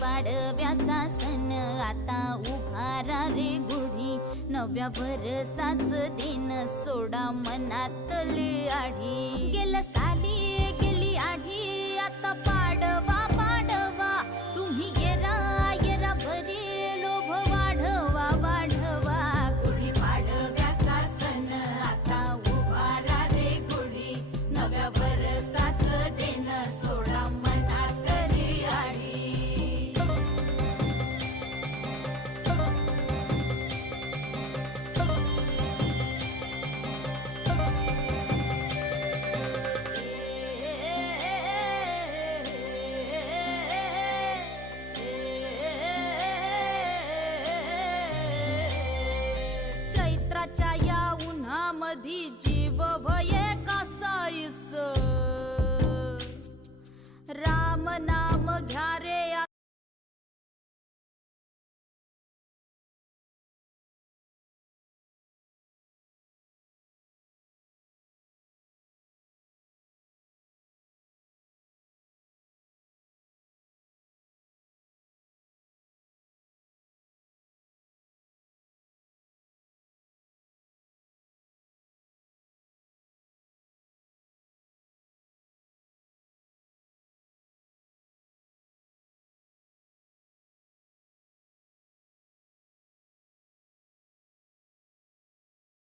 पाडव्याचा सण आता उभारा रे गुढी, नव्या वर्षाच दिन सोडा मनातली आढी. गेल्या साली गेली आढी, आता पाडवा पाडवा, तुम्ही येरा येरा भरी लोभ वाढवा वाढवा. गुढी पाडव्याचा सण आता उभारा रे गुढी, नव्या वर्षाच दिन सोडा मनातली आढी. चैत्राच्या या उन्हामधी जीव भये कासाईस, राम नाम घ्या